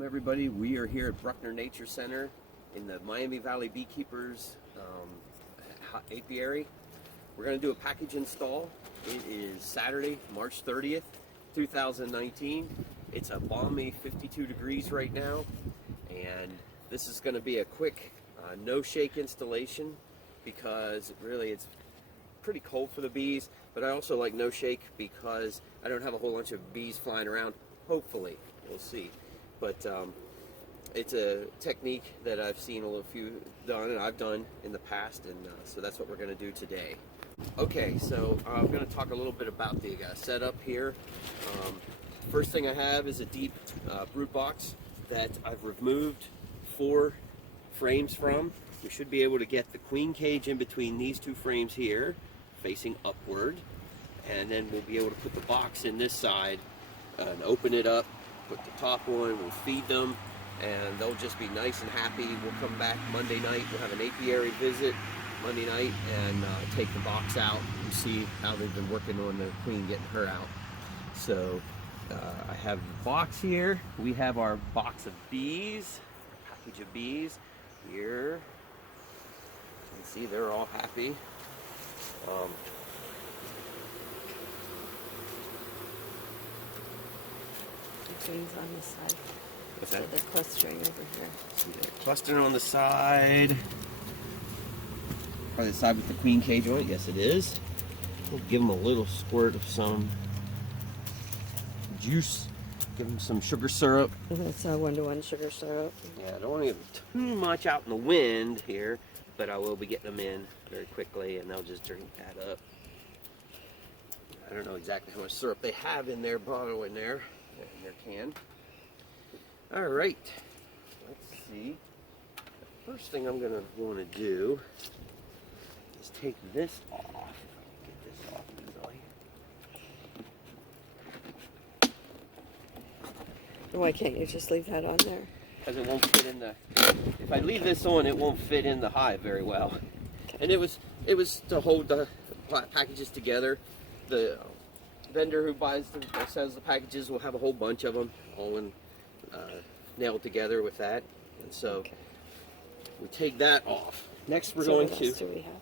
Welcome everybody. We are here at Brukner Nature Center in the Miami Valley Beekeepers Apiary. We're going to do a package install. It is Saturday, March 30th, 2019. It's a balmy 52 degrees right now, and this is going to be a quick no-shake installation because it's pretty cold for the bees, but I also like no shake because I don't have a whole bunch of bees flying around. Hopefully, we'll see. But it's a technique that I've seen a few done, and I've done in the past, and so that's what we're going to do today. Okay, so I'm going to talk a little bit about the setup here. First thing I have is a deep brood box that I've removed 4 frames from. We should be able to get the queen cage in between these 2 frames here, facing upward, and then we'll be able to put the box in this side and open it up, put the top on, we'll feed them, and they'll just be nice and happy. We'll come back Monday night, we'll have an apiary visit Monday night and take the box out and see how they've been working on the queen, getting her out. So I have the box here. We have our box of bees, our package of bees here. You can see they're all happy. Queens on the side. What's So that? they're clustering over here. See, they're clustering on the side. Probably the side with the queen cage on it. Yes, it is. We'll give them a little squirt of some juice. Give them some sugar syrup. And that's a 1-to-1 sugar syrup. Yeah, I don't want to give them too much out in the wind here, but I will be getting them in very quickly, and they'll just drink that up. I don't know exactly how much syrup they have in their bottle in their can. All right, let's see. The first thing I'm going to want to do is take this off. Get this off easily. Why can't you just leave that on there? Because it won't fit in the. If I leave this on, it won't fit in the hive very well. And it was to hold the packages together. The vendor who sells the packages will have a whole bunch of them all in, nailed together with that. And so we take that off. Next we're going to, do we have?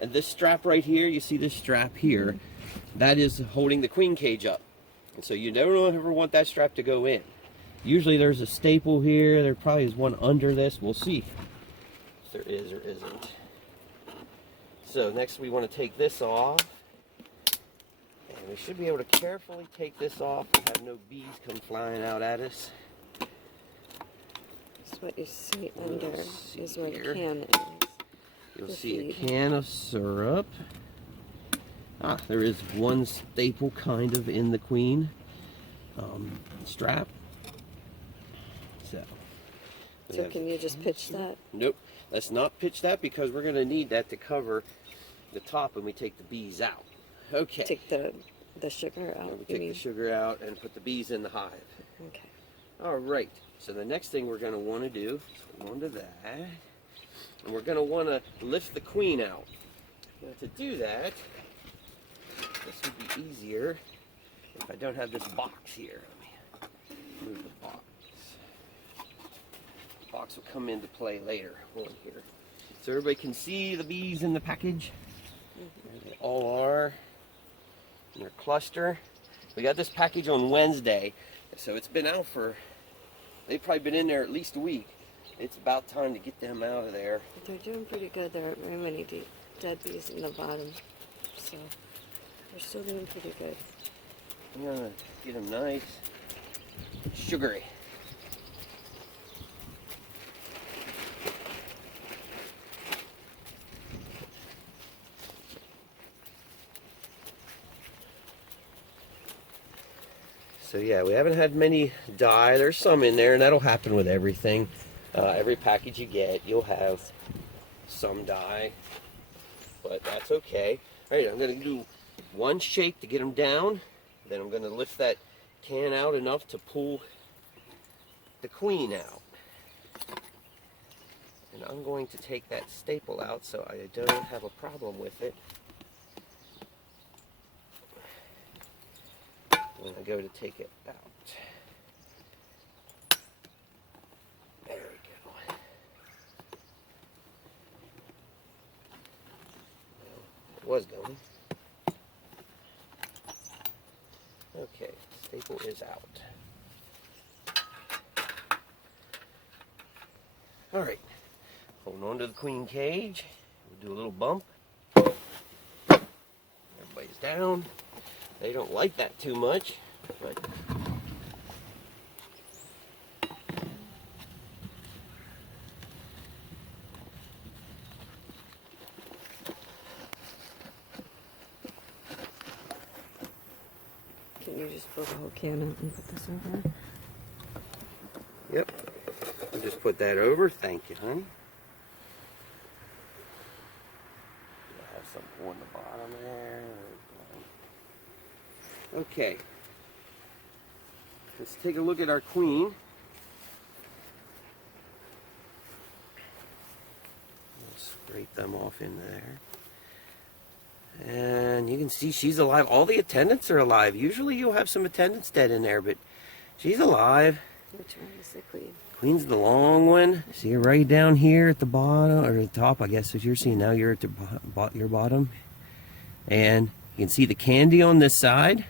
and this strap right here, you see this strap here, that is holding the queen cage up. And so you never ever want that strap to go in. Usually there's a staple here, there probably is one under this, we'll see if there is or isn't. So next we want to take this off. We should be able to carefully take this off and have no bees come flying out at us. That's what you see under is where here. the can is. You'll see a can of syrup. There is one staple kind of in the queen strap. So can you just pitch that? Nope. Let's not pitch that because we're going to need that to cover the top when we take the bees out. Okay. Take the sugar out. And we take the sugar out and put the bees in the hive. Okay. All right. So the next thing we're going to want to do is go on to that. And we're going to want to lift the queen out. Now to do that, this would be easier if I don't have this box here. Let me move the box. The box will come into play later on here. So everybody can see the bees in the package. There they all are. In their cluster. We got this package on Wednesday, so it's been out for, they've probably been in there at least a week. It's about time to get them out of there. But they're doing pretty good. There aren't very many dead bees in the bottom. So they're still doing pretty good. I'm gonna get them nice, sugary. So yeah, we haven't had many die. There's some in there, and that'll happen with everything. Every package you get, you'll have some die, but that's okay. All right, I'm going to do one shake to get them down. Then I'm going to lift that can out enough to pull the queen out. And I'm going to take that staple out so I don't have a problem with it. when I go to take it out. was going. Okay, staple is out. All right, holding on to the queen cage. We'll do a little bump. Everybody's down. They don't like that too much, but can you just pull the whole can out and put this over? yep. I'll just put that over. Thank you, honey. I have some on the bottom there. Okay. Let's take a look at our queen. Let's scrape them off in there. And you can see she's alive. All the attendants are alive. Usually you'll have some attendants dead in there, but she's alive. Which one is the queen? Queen's the long one. See her right down here at the bottom, or the top, I guess, as you're seeing now. You're at the your bottom. And you can see the candy on this side.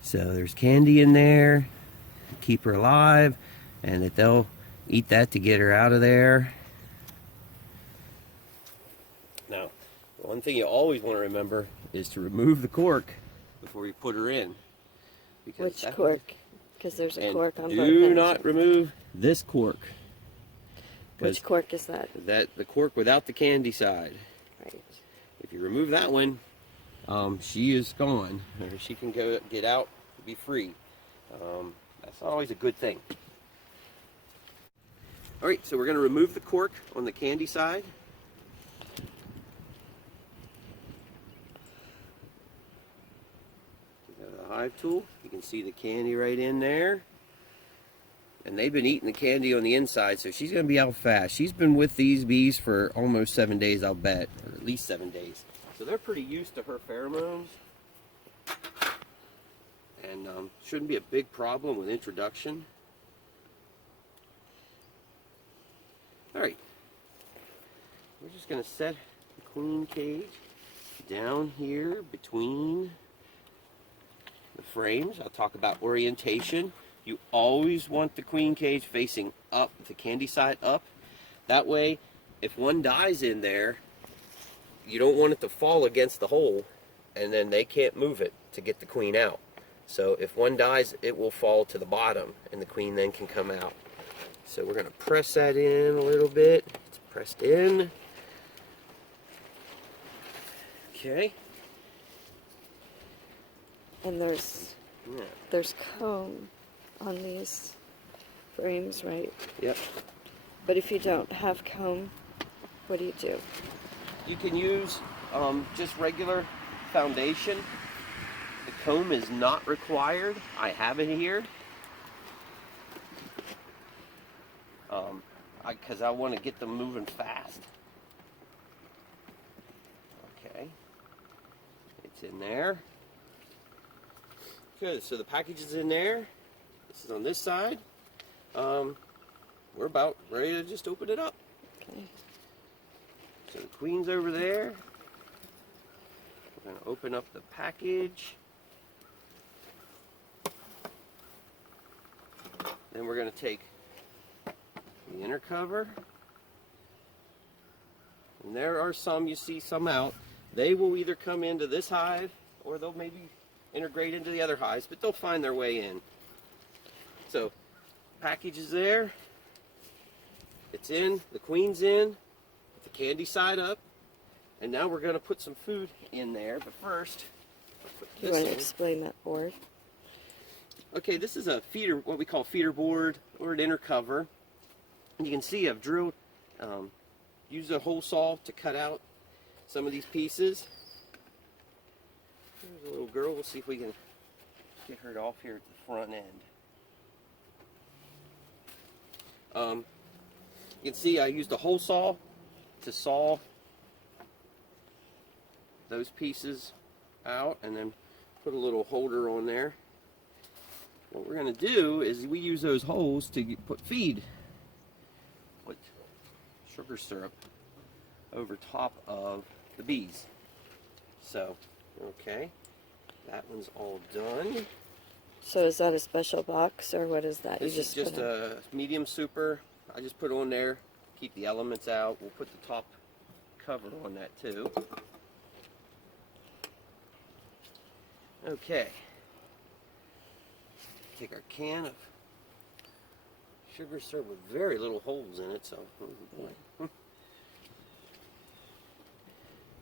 So there's candy in there. Keep her alive. And that they'll eat that to get her out of there. Now, one thing you always want to remember is to remove the cork before you put her in. Which cork? Because there's a cork on both do ends. not remove this cork. Which cork is that? The cork without the candy side. Right. If you remove that one, she is gone. Or she can go get out, be free. That's always a good thing. All right, so we're going to remove the cork on the candy side. The hive tool, you can see the candy right in there. And they've been eating the candy on the inside, so she's going to be out fast. She's been with these bees for almost 7 days, I'll bet, or at least 7 days. So they're pretty used to her pheromones. And shouldn't be a big problem with introduction. All right, we're just going to set the queen cage down here between the frames. I'll talk about orientation. You always want the queen cage facing up, the candy side up. That way, if one dies in there, you don't want it to fall against the hole, and then they can't move it to get the queen out. So if one dies, it will fall to the bottom, and the queen then can come out. So we're going to press that in a little bit. It's pressed in. Okay. And there's comb on these frames, right? Yep. But if you don't have comb, what do you do? You can use just regular foundation. The comb is not required. I have it here. Because I want to get them moving fast. Okay. It's in there. Good, so the package is in there. This is on this side. We're about ready to just open it up. Okay. So the queen's over there. We're going to open up the package. Then we're going to take the inner cover. And there are some, you see some out. They will either come into this hive or they'll maybe integrate into the other hives, but they'll find their way in. So, package is there. It's in. The queen's in. The candy side up. And now we're going to put some food in there, but first, put You this want to in. explain that board? Okay, this is a feeder, what we call feeder board or an inner cover. And you can see I've drilled, used a hole saw to cut out some of these pieces. There's a little girl. We'll see if we can get her off here at the front end. You can see I used a hole saw to saw those pieces out and then put a little holder on there. What we're going to do is we use those holes to put feed, put sugar syrup over top of the bees. So, okay, that one's all done. So is that a special box, or what is that? This is just put a medium super. I just put on there, keep the elements out. We'll put the top cover on that too. Okay. Take our can of sugar syrup with very little holes in it, so oh boy.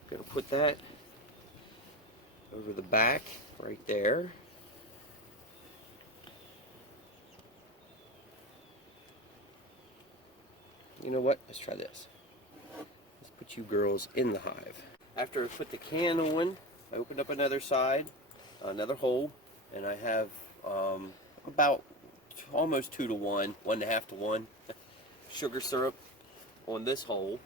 Gonna put that over the back right there. You know what? Let's try this. Let's put you girls in the hive. After I put the can on, I opened up another side, another hole, and I have about almost 2 to 1, 1.5 to 1 sugar syrup on this hole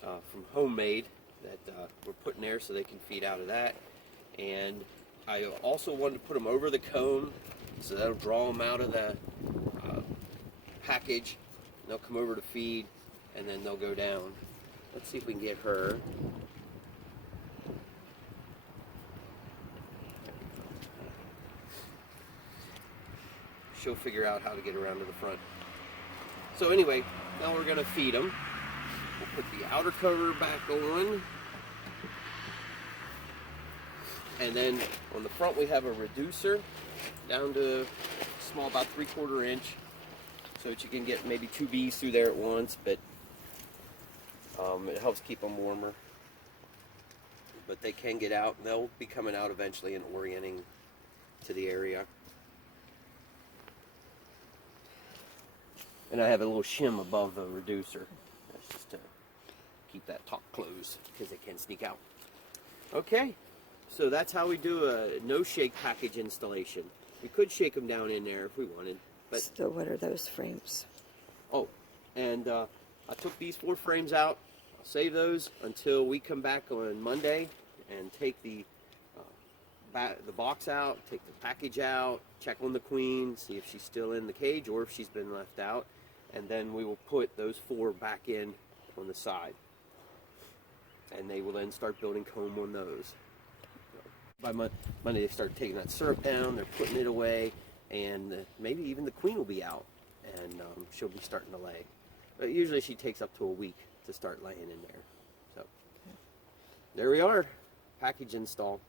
from Homemade that we're putting there so they can feed out of that. And I also wanted to put them over the comb so that'll draw them out of the package. They'll come over to feed, and then they'll go down. Let's see if we can get her. She'll figure out how to get around to the front. So anyway, now we're going to feed them. We'll put the outer cover back on. And then on the front we have a reducer down to small, about 3/4 inch. So that you can get maybe 2 bees through there at once, but it helps keep them warmer. But they can get out, and they'll be coming out eventually and orienting to the area. And I have a little shim above the reducer. That's just to keep that top closed because they can sneak out. Okay, so that's how we do a no-shake package installation. We could shake them down in there if we wanted. But, so what are those frames? oh, and I took these 4 frames out. I'll save those until we come back on Monday and take the box out, take the package out, check on the queen, see if she's still in the cage or if she's been left out, and then we will put those 4 back in on the side. And they will then start building comb on those. So by Monday they start taking that syrup down, they're putting it away, and maybe even the queen will be out, and she'll be starting to lay. But usually she takes up to a week to start laying in there. So there we are, package install.